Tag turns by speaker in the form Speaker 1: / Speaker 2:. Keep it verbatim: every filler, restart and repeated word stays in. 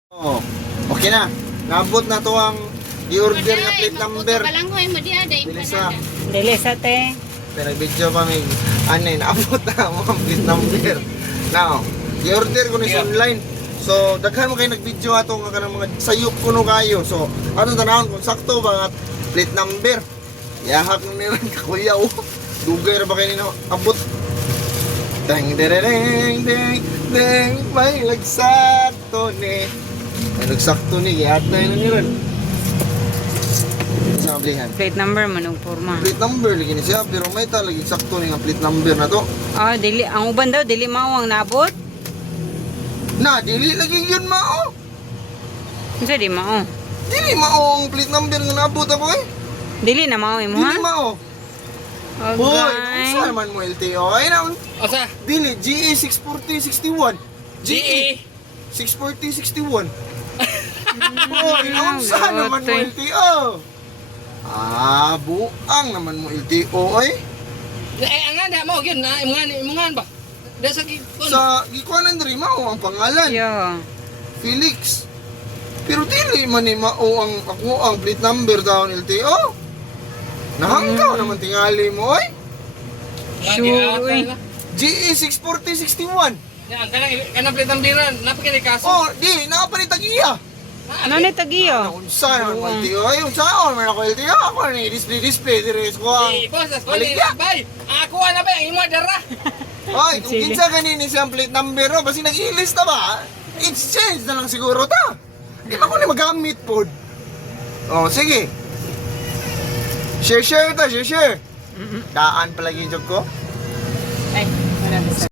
Speaker 1: Oh, okay na. Nabot na to ang i-order nga plate number.
Speaker 2: Balanghoy mo di ada
Speaker 1: Bilis na.
Speaker 2: empanada.
Speaker 3: Dili sa te.
Speaker 1: Pero video pa may ano yun, abot na mo ang plate number. Now, i-order ko ni sa online. So, daghan mo kayo nag-video ato nga kanang mga sayop kuno kayo. So, ano tanawon kung sakto ba nga plate number. Yahak mo nilang kakuya oh. Dugay ra ba kayo nino abot. Deng deng deng deng deng may lagsakto ni. May lagsakto ni gihat na yun ni ron. Sa blihan.
Speaker 3: Plate number man og porma.
Speaker 1: Plate number lagi ni siya pero may talaga sakto ni nga plate number na to.
Speaker 3: Ah, dili ang uban daw dili mao ang naabot.
Speaker 1: Na dili lagi yun mao.
Speaker 3: Unsa di mao?
Speaker 1: Dili mao ang plate number nga naabot ako eh.
Speaker 3: Dili na mao imo ha?
Speaker 1: Dili mao. Boy,
Speaker 3: Okay.
Speaker 1: unsa man mo L T O? Ay na.
Speaker 4: Osa?
Speaker 1: Dili G E six forty sixty-one.
Speaker 4: G E
Speaker 1: six forty sixty-one. Boy, unsa
Speaker 3: Lord,
Speaker 1: naman mo
Speaker 3: eh.
Speaker 1: L T O? Ah, buang naman mo L T O ay.
Speaker 4: Eh, ang nga mo, yun na, imungan, imungan ba? Dahil sa gikon.
Speaker 1: Sa gikuanan diri mao ang pangalan.
Speaker 3: Yo.
Speaker 1: Felix. Pero dili man ni mao ang ako ang plate number daw ng L T O. Nahanggaw naman tingali mo oy.
Speaker 3: Sure, uy.
Speaker 1: G E six forty sixty-one.
Speaker 4: Yan, kanang, kanang plate ng biran, napakili kaso.
Speaker 1: Oh, di nakapalit iya.
Speaker 3: Ano ni tagiyo?
Speaker 1: Unsa naman mo L T O? Ay, unsa ako man ako L T O? Ako ni display display dire ko ang.
Speaker 4: Eh, boss, as ko
Speaker 1: Baligya.
Speaker 4: ni bay. Ako na ba yung imo dara?
Speaker 1: Oy, kung
Speaker 3: Sige.
Speaker 1: kinsa kanini siyang plate number no, basi nag-ilista ba? Exchange na lang siguro ta. Di ba ko ni magamit pod? Oh, sige. Share share ta, share share. Daan palagi jog ko.
Speaker 3: Ay, wala